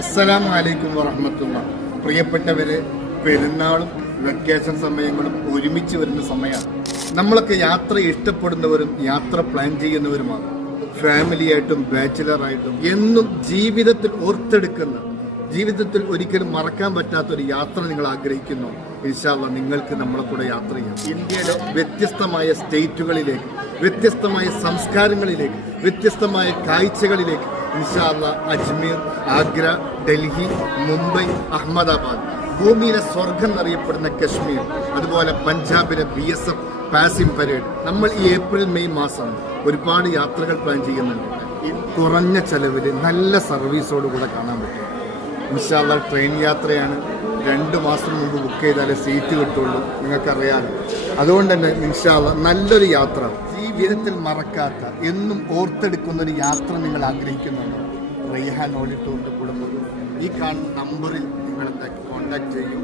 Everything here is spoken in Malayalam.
അസ്സലാമു അലൈക്കും വറഹ്മത്തുള്ളാഹി. പ്രിയപ്പെട്ടവരെ, പെരുന്നാളും വെക്കേഷൻ സമയങ്ങളും ഒരുമിച്ച് വരുന്ന സമയമാണ്. നമ്മളൊക്കെ യാത്ര ഇഷ്ടപ്പെടുന്നവരും യാത്ര പ്ലാൻ ചെയ്യുന്നവരുമാണ്. ഫാമിലിയായിട്ടും ബാച്ചിലറായിട്ടും എന്നും ജീവിതത്തിൽ ഓർത്തെടുക്കുന്ന, ജീവിതത്തിൽ ഒരിക്കലും മറക്കാൻ പറ്റാത്തൊരു യാത്ര നിങ്ങൾ ആഗ്രഹിക്കുന്നു. ഇൻഷാ അല്ലാഹ് നിങ്ങൾക്ക് നമ്മളെ കൂടെ യാത്ര ചെയ്യാം. ഇന്ത്യയുടെ വ്യത്യസ്തമായ സ്റ്റേറ്റുകളിലേക്ക്, വ്യത്യസ്തമായ സംസ്കാരങ്ങളിലേക്ക്, വ്യത്യസ്തമായ കാഴ്ചകളിലേക്ക് ഇൻഷാ അല്ലാഹ് അജ്മീർ, ആഗ്ര, ഡൽഹി, മുംബൈ, അഹമ്മദാബാദ്, ഭൂമിയിലെ സ്വർഗം എന്നറിയപ്പെടുന്ന കശ്മീർ, അതുപോലെ പഞ്ചാബിലെ BSF പാസിംഗ് പരേഡ്. നമ്മൾ ഈ ഏപ്രിൽ മെയ് മാസം ഒരുപാട് യാത്രകൾ പ്ലാൻ ചെയ്യുന്നുണ്ട്. കുറഞ്ഞ ചെലവിൽ നല്ല സർവീസോട് കൂടെ കാണാൻ പറ്റും. ഇൻഷാ അല്ലാഹ് ട്രെയിൻ യാത്രയാണ്. 2 മാസം മുമ്പ് ബുക്ക് ചെയ്താലേ സീറ്റ് കിട്ടുള്ളൂ, നിങ്ങൾക്കറിയാമല്ലോ. അതുകൊണ്ട് തന്നെ ഇൻഷാ അല്ലാഹ് നല്ലൊരു യാത്ര, ജീവിതത്തിൽ മറക്കാത്ത, എന്നും ഓർത്തെടുക്കുന്ന ഒരു യാത്ര നിങ്ങൾ ആഗ്രഹിക്കുന്നുണ്ടോ? റൈഹാൻ ഓഡിറ്റോറിൻ്റെ കുടുംബം ഈ കാണുന്ന നമ്പറിൽ നിങ്ങൾ കോൺടാക്ട് ചെയ്യും.